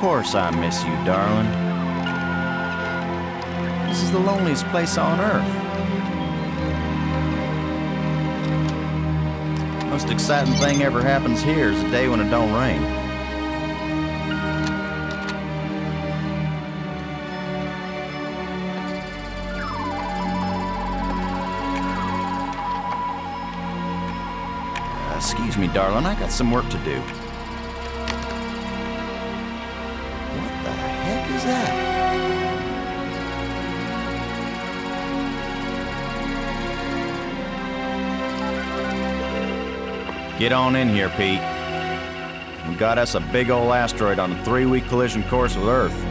course I miss you, darling. This is the loneliest place on Earth. Most exciting thing ever happens here is the day when it don't rain. Excuse me, darling, I got some work to do. What the heck is that? Get on in here, Pete. We got us a big old asteroid on a 3-week collision course with Earth.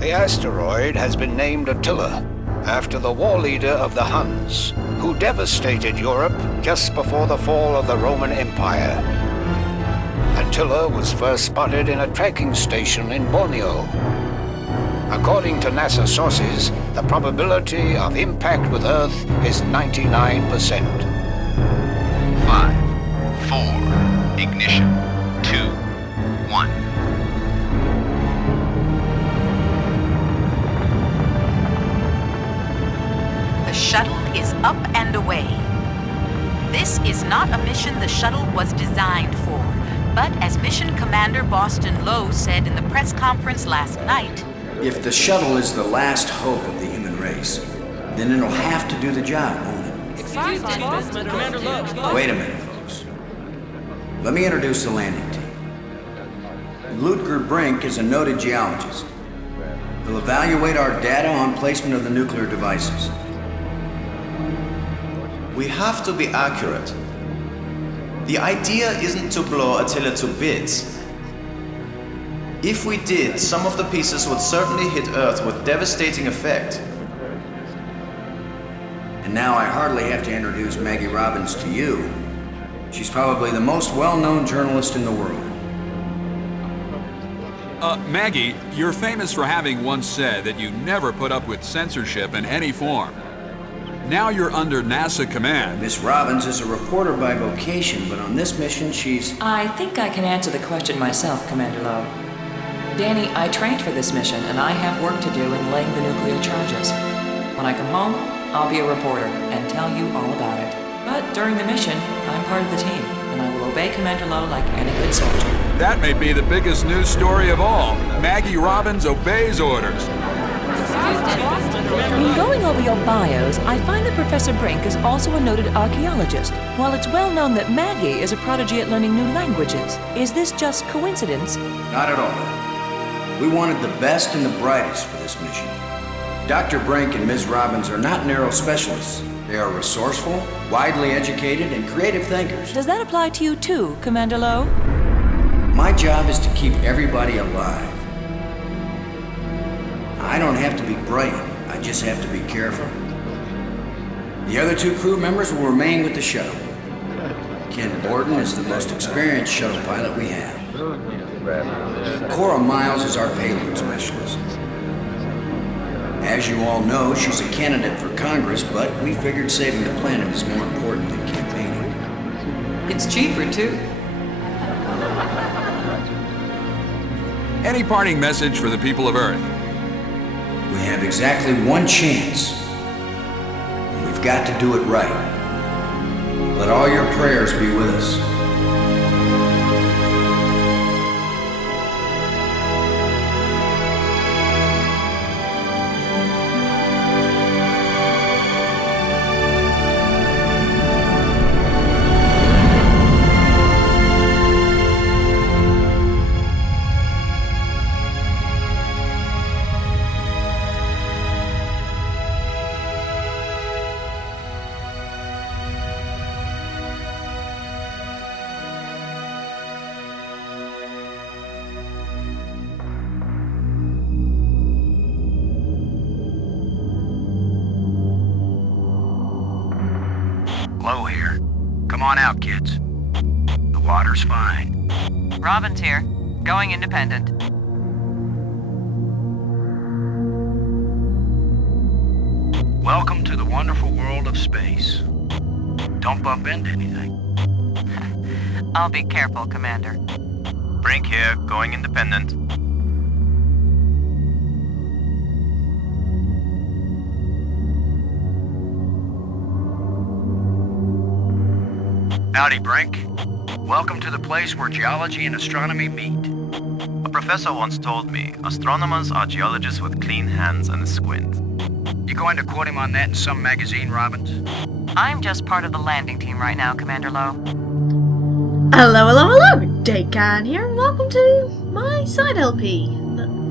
The asteroid has been named Attila, after the war leader of the Huns, who devastated Europe just before the fall of the Roman Empire. Attila was first spotted in a tracking station in Borneo. According to NASA sources, the probability of impact with Earth is 99%. 5, 4, ignition, 2, 1. The shuttle is up and away. This is not a mission the shuttle was designed for, but as Mission Commander Boston Lowe said in the press conference last night, if the shuttle is the last hope of the human race, then it'll have to do the job, won't it? Wait a minute, folks. Let me introduce the landing team. Ludger Brink is a noted geologist. He'll evaluate our data on placement of the nuclear devices. We have to be accurate. The idea isn't to blow Attila to bits. If we did, some of the pieces would certainly hit Earth with devastating effect. And now I hardly have to introduce Maggie Robbins to you. She's probably the most well-known journalist in the world. Maggie, you're famous for having once said that you never put up with censorship in any form. Now you're under NASA command. Miss Robbins is a reporter by vocation, but on this mission she's... I think I can answer the question myself, Commander Lowe. Danny, I trained for this mission, and I have work to do in laying the nuclear charges. When I come home, I'll be a reporter and tell you all about it. But during the mission, I'm part of the team, and I will obey Commander Lowe like any good soldier. That may be the biggest news story of all. Maggie Robbins obeys orders. In going over your bios, I find that Professor Brink is also a noted archaeologist, while it's well known that Maggie is a prodigy at learning new languages. Is this just coincidence? Not at all. We wanted the best and the brightest for this mission. Dr. Brink and Ms. Robbins are not narrow specialists. They are resourceful, widely educated, and creative thinkers. Does that apply to you too, Commander Lowe? My job is to keep everybody alive. I don't have to be brilliant. I just have to be careful. The other 2 crew members will remain with the shuttle. Ken Borden is the most experienced shuttle pilot we have. Cora Miles is our payload specialist. As you all know, she's a candidate for Congress, but we figured saving the planet is more important than campaigning. It's cheaper, too. Any parting message for the people of Earth? We have exactly one chance. And we've got to do it right. Let all your prayers be with us. Low here. Come on out, kids. The water's fine. Robbins here, going independent. Welcome to the wonderful world of space. Don't bump into anything. I'll be careful, Commander. Brink here, going independent. Howdy, Brink. Welcome to the place where geology and astronomy meet. A professor once told me, astronomers are geologists with clean hands and a squint. You going to quote him on that in some magazine, Robbins? I'm just part of the landing team right now, Commander Lowe. Hello, hello, hello! Daycarn here, and welcome to my side LP,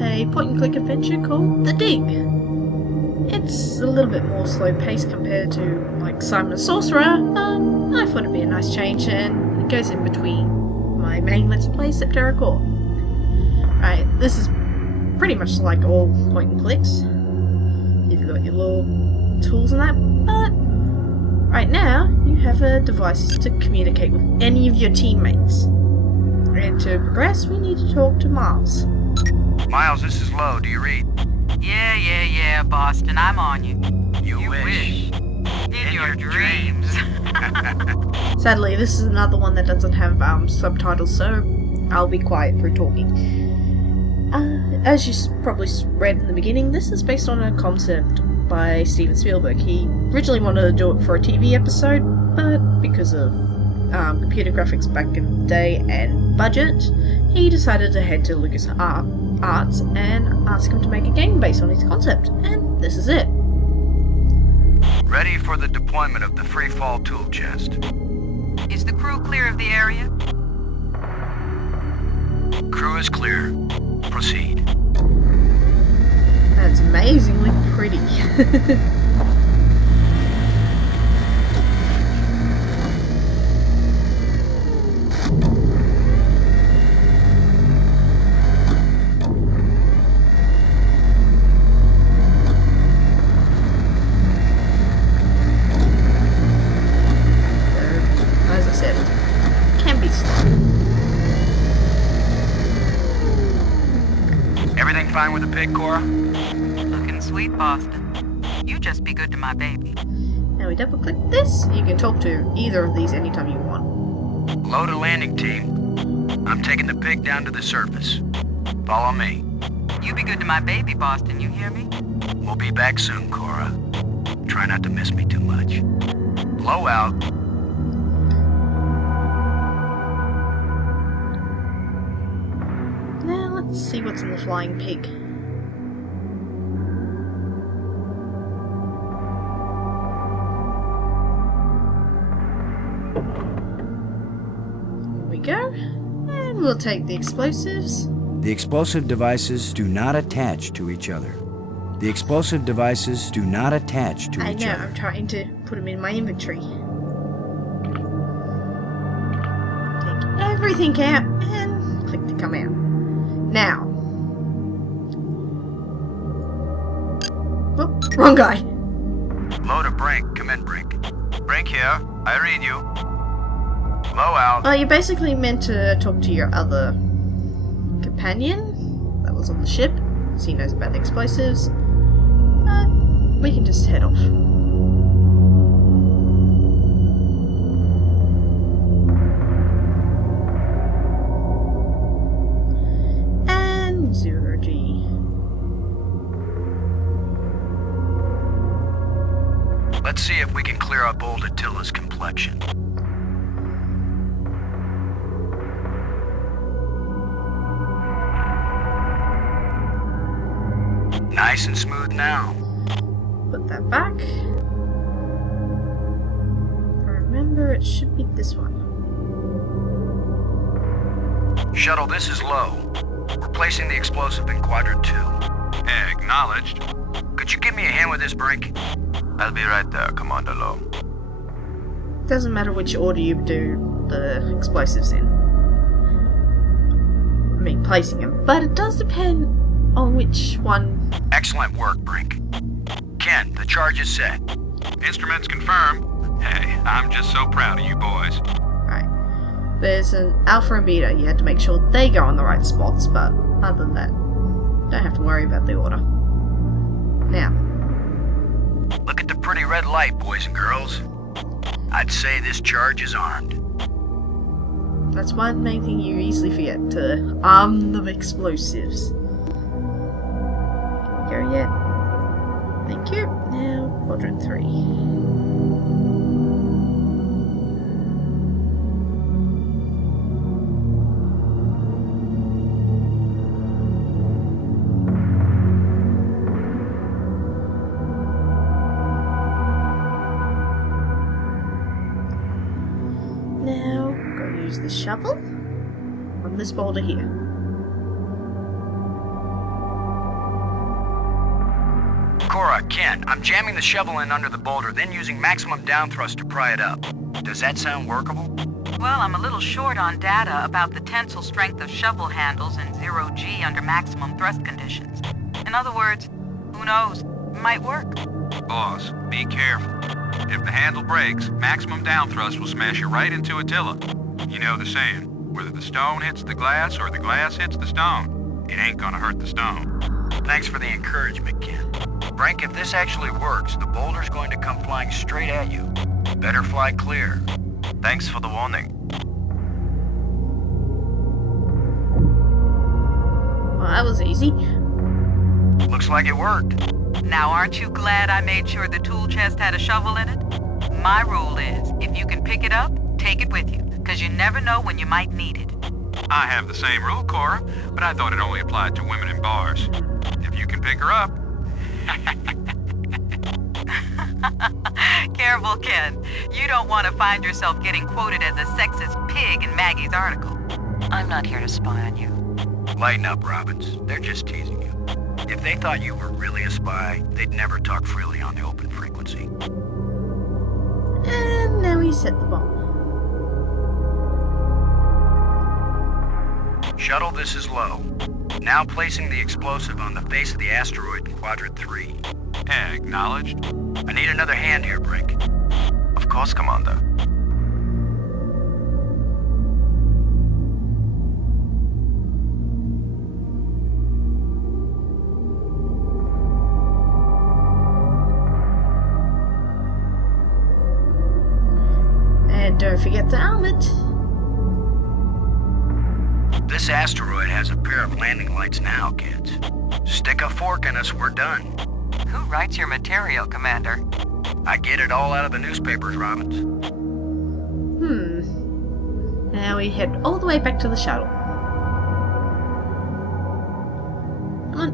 a point-and-click adventure called The Dig. It's a little bit more slow-paced compared to, like, Simon the Sorcerer. I thought it'd be a nice change, and it goes in between my main Let's Play, Septerra Core. Right, this is pretty much like all point-and-clicks. You've got your little tools and that, but right now you have devices to communicate with any of your teammates. And to progress, we need to talk to Miles. Miles, this is Lowe. Do you read? Yeah, Boston, I'm on you. You wish. In your dreams. Sadly, this is another one that doesn't have subtitles, so I'll be quiet through talking. As you probably read in the beginning, this is based on a concept by Steven Spielberg. He originally wanted to do it for a TV episode, but because of computer graphics back in the day and budget, he decided to head to LucasArts and ask him to make a game based on his concept, and this is it. Ready for the deployment of the free fall tool chest. Is the crew clear of the area? Crew is clear. Proceed. That's amazingly pretty. As I said, can be slow. Everything fine with the pig, Cora? Looking sweet, Boston. You just be good to my baby. Now we double click this, you can talk to either of these anytime you want. Load a landing team. I'm taking the pig down to the surface. Follow me. You be good to my baby, Boston, you hear me? We'll be back soon, Cora. Try not to miss me too much. Blow out. Now let's see what's in the flying pig. Here we go. And we'll take the explosives. The explosive devices do not attach to each other. The explosive devices do not attach to each other. I'm trying to put them in my inventory. Take everything out and click to come out. Now. Oh, wrong guy. Load a Brink. Come in, Brink. Brink here. I read you. Blow out. Well, you're basically meant to talk to your other companion that was on the ship, so he knows about the explosives. We can just head off. And 0G. Let's see if we can clear up old Attila's complexion. Nice and smooth now. Put that back. Remember, it should be this one. Shuttle, this is Lowe. We're placing the explosive in quadrant 2. Acknowledged. Could you give me a hand with this, Brink? I'll be right there, Commander Lowe. Doesn't matter which order you do the explosives in. I mean, placing them. But it does depend on which one. Excellent work, Brink. Ken, the charge is set. Instruments confirmed. Hey, I'm just so proud of you boys. Right. There's an alpha and beta. You had to make sure they go in the right spots, but other than that, don't have to worry about the order. Now, Look at the pretty red light, boys and girls. I'd say this charge is armed. That's one main thing you easily forget, to arm the explosives. Can we go yet? Thank you. Now, quadrant 3. Now, go use the shovel on this boulder here. Cora, Ken, I'm jamming the shovel in under the boulder, then using maximum down thrust to pry it up. Does that sound workable? Well, I'm a little short on data about the tensile strength of shovel handles in 0G under maximum thrust conditions. In other words, who knows? Might work. Boss, be careful. If the handle breaks, maximum down thrust will smash you right into Attila. You know the saying, whether the stone hits the glass or the glass hits the stone, it ain't gonna hurt the stone. Thanks for the encouragement, Ken. Frank, if this actually works, the boulder's going to come flying straight at you. Better fly clear. Thanks for the warning. Well, that was easy. Looks like it worked. Now, aren't you glad I made sure the tool chest had a shovel in it? My rule is, if you can pick it up, take it with you, because you never know when you might need it. I have the same rule, Cora, but I thought it only applied to women in bars. If you can pick her up... Careful, Ken. You don't want to find yourself getting quoted as a sexist pig in Maggie's article. I'm not here to spy on you. Lighten up, Robbins. They're just teasing you. If they thought you were really a spy, they'd never talk freely on the open frequency. And now we set the bomb. Shuttle, this is low. Now placing the explosive on the face of the asteroid in quadrant 3. Acknowledged. I need another hand here, Brink. Of course, Commander. And don't forget to arm it. This asteroid has a pair of landing lights now, kids. Stick a fork in us, we're done. Who writes your material, Commander? I get it all out of the newspapers, Robbins. Now we head all the way back to the shuttle. Come on.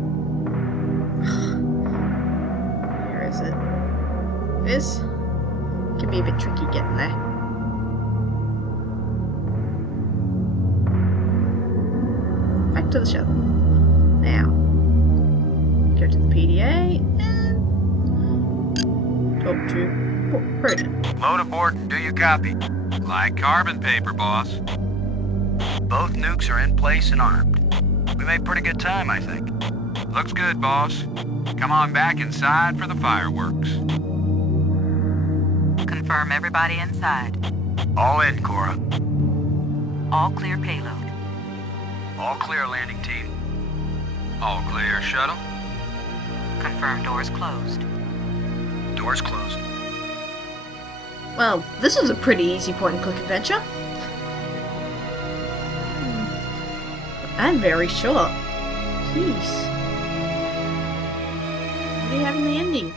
Where is it? This can be a bit tricky getting there. Back to the shuttle. Now, go to the PDA and talk to Persian. Load aboard and do you copy? Like carbon paper, boss. Both nukes are in place and armed. We made pretty good time, I think. Looks good, boss. Come on back inside for the fireworks. Confirm everybody inside. All in, Cora. All clear payload. All clear, landing team. All clear, shuttle. Confirm doors closed. Doors closed. Well, this was a pretty easy point-and-click adventure. And very short. Jeez. What do you have in the ending?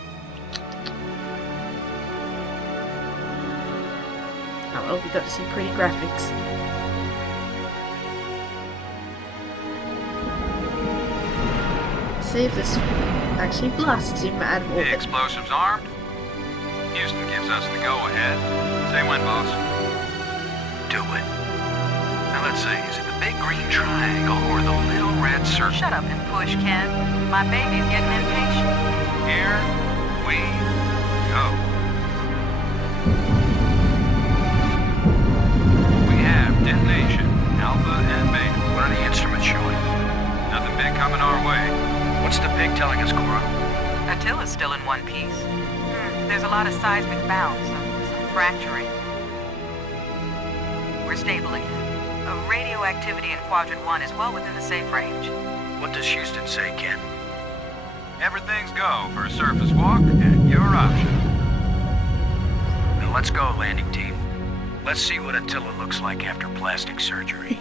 Oh well, we got to see pretty graphics. Let's see if this actually blasts him out of The orbit. explosives armed. Houston gives us the go-ahead. Say when, boss. Do it. Now let's see, is it the big green triangle or the little red circle? Shut up and push, Ken. My baby's getting impatient. Here we go. We have detonation, Alpha and Beta. What are the instruments showing? Nothing big coming our way. What's the pig telling us, Cora? Attila's still in one piece. There's a lot of seismic bounce, some fracturing. We're stable again. Radioactivity in Quadrant 1 is well within the safe range. What does Houston say, Ken? Everything's go for a surface walk, and Your option. Then let's go, landing team. Let's see what Attila looks like after plastic surgery.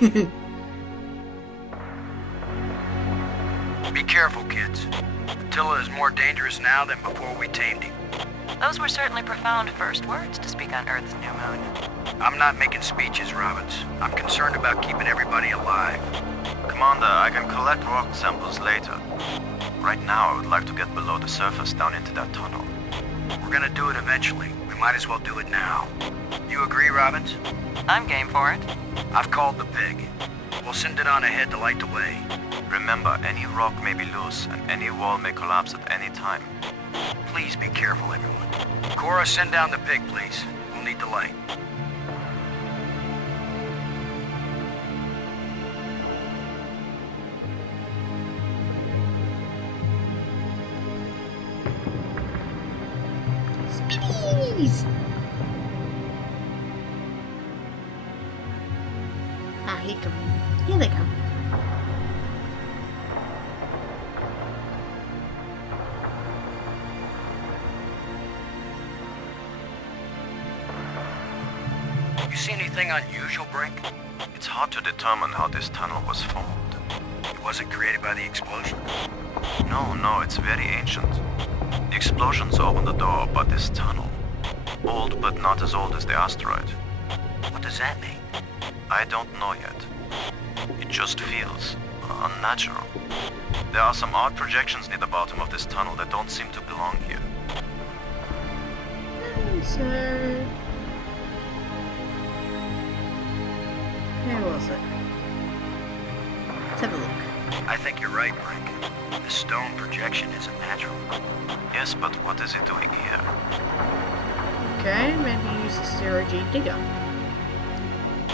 Be careful, kids. Attila is more dangerous now than before we tamed him. Those were certainly profound first words to speak on Earth's new moon. I'm not making speeches, Robbins. I'm concerned about keeping everybody alive. Commander, I can collect rock samples later. Right now, I would like to get below the surface down into that tunnel. We're gonna do it eventually. We might as well do it now. You agree, Robbins? I'm game for it. I've called the pig. We'll send it on ahead to light the way. Remember, any rock may be loose, and any wall may collapse at any time. Please be careful, everyone. Cora, send down the pig, please. We'll need the light. Spinnies! Ah, here come. Here they come. You see anything unusual, Brink? It's hard to determine how this tunnel was formed. It wasn't created by the explosion. No, it's very ancient. The explosions opened the door, but this tunnel. Old, but not as old as the asteroid. What does that mean? I don't know yet. It just feels unnatural. There are some odd projections near the bottom of this tunnel that don't seem to belong here. So... where was it? Let's have a look. I think you're right, Brink. The stone projection isn't natural. Yes, but what is it doing here? Okay, maybe use the zero-G digger.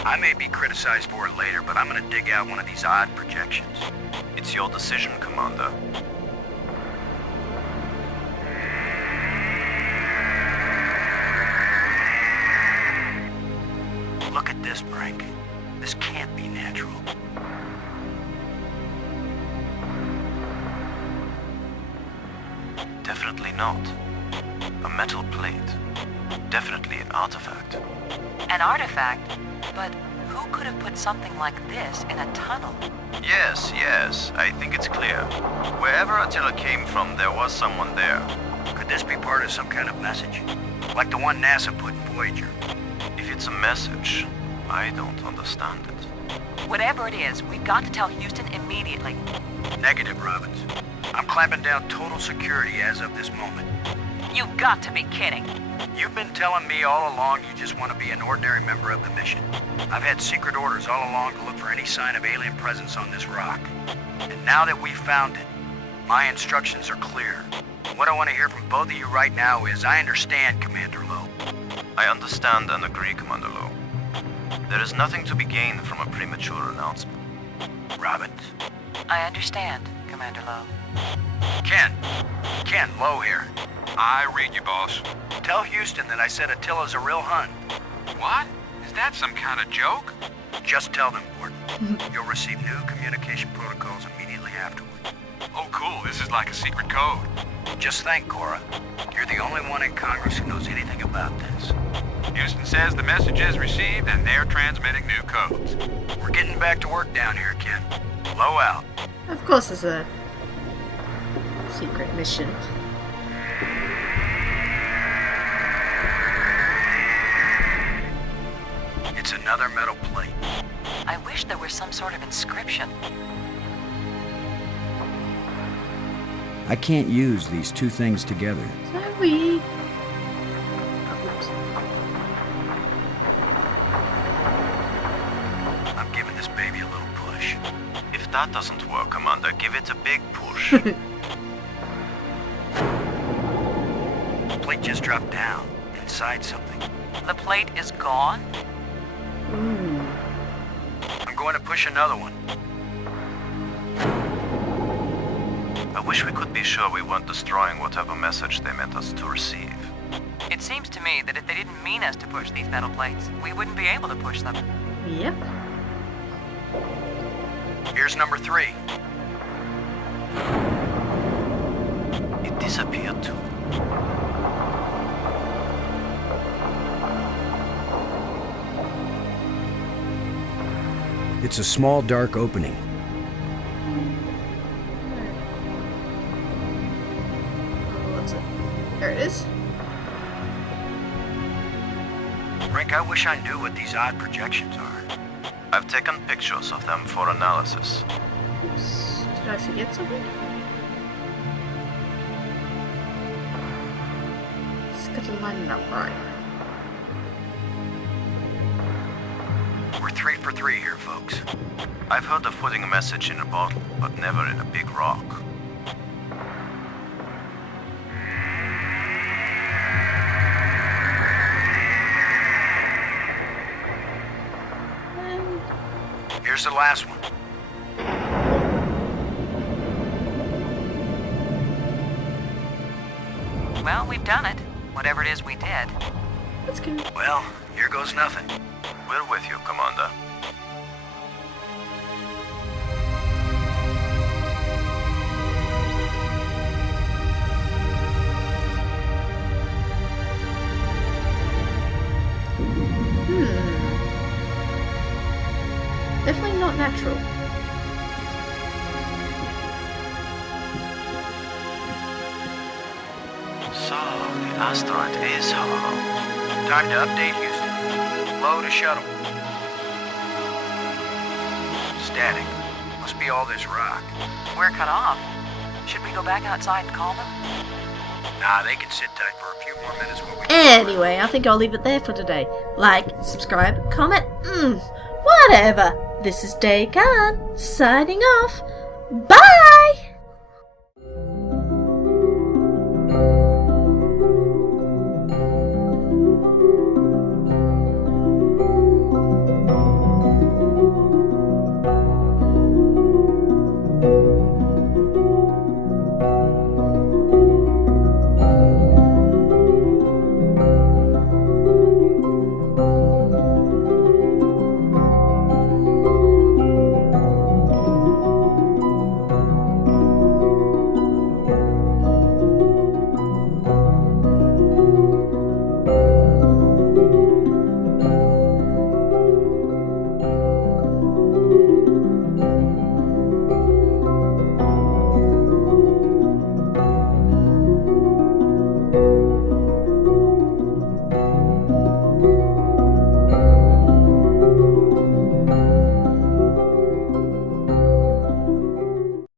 I may be criticized for it later, but I'm gonna dig out one of these odd projections. It's your decision, Commander. Look at this, Brink. This can't be natural. Definitely not. A metal plate. Definitely an artifact. An artifact? But who could have put something like this in a tunnel? Yes, I think it's clear. Wherever Attila came from, there was someone there. Could this be part of some kind of message? Like the one NASA put in Voyager? If it's a message, I don't understand it. Whatever it is, we've got to tell Houston immediately. Negative, Robbins. I'm clamping down total security as of this moment. You've got to be kidding. You've been telling me all along you just want to be an ordinary member of the mission. I've had secret orders all along to look for any sign of alien presence on this rock. And now that we've found it, my instructions are clear. What I want to hear from both of you right now is, I understand, Commander Lowe. I understand and agree, Commander Lowe. There is nothing to be gained from a premature announcement. Robbins? I understand, Commander Lowe. Ken, Lowe here. I read you, boss. Tell Houston that I said Attila's a real Hun. What? Is that some kind of joke? Just tell them, Gordon. You'll receive new communication protocols immediately afterward. Oh, cool. This is like a secret code. Just think, Cora. You're the only one in Congress who knows anything about this. Houston says the message is received and they're transmitting new codes. We're getting back to work down here, Ken. Lowe out. Of course it's a secret mission. It's another metal plate. I wish there were some sort of inscription. I can't use these two things together. Sorry. I'm giving this baby a little push. If that doesn't work, Commander, give it a big push. The plate just dropped down, inside something. The plate is gone? Ooh. I'm going to push another one. I wish we could be sure we weren't destroying whatever message they meant us to receive. It seems to me that if they didn't mean us to push these metal plates, we wouldn't be able to push them. Yep. Here's number 3. It disappeared too. It's a small, dark opening. What's it? There it is. Brink, I wish I knew what these odd projections are. I've taken pictures of them for analysis. Oops. Did I forget something? Just got to line it up right. We're 3 for 3 here, folks. I've heard of putting a message in a bottle, but never in a big rock. Here's the last one. Well, we've done it. Whatever it is we did. That's good. Well, here goes nothing. We're with you, Commander. Definitely not natural. So, the asteroid is hollow. Time to update Houston. Low to shuttle. Static. Must be all this rock. We're cut off. Should we go back outside and call them? Nah, they can sit tight for a few more minutes while we... Anyway, I think I'll leave it there for today. Like, subscribe, comment, whatever. This is Daycarn, signing off. Bye!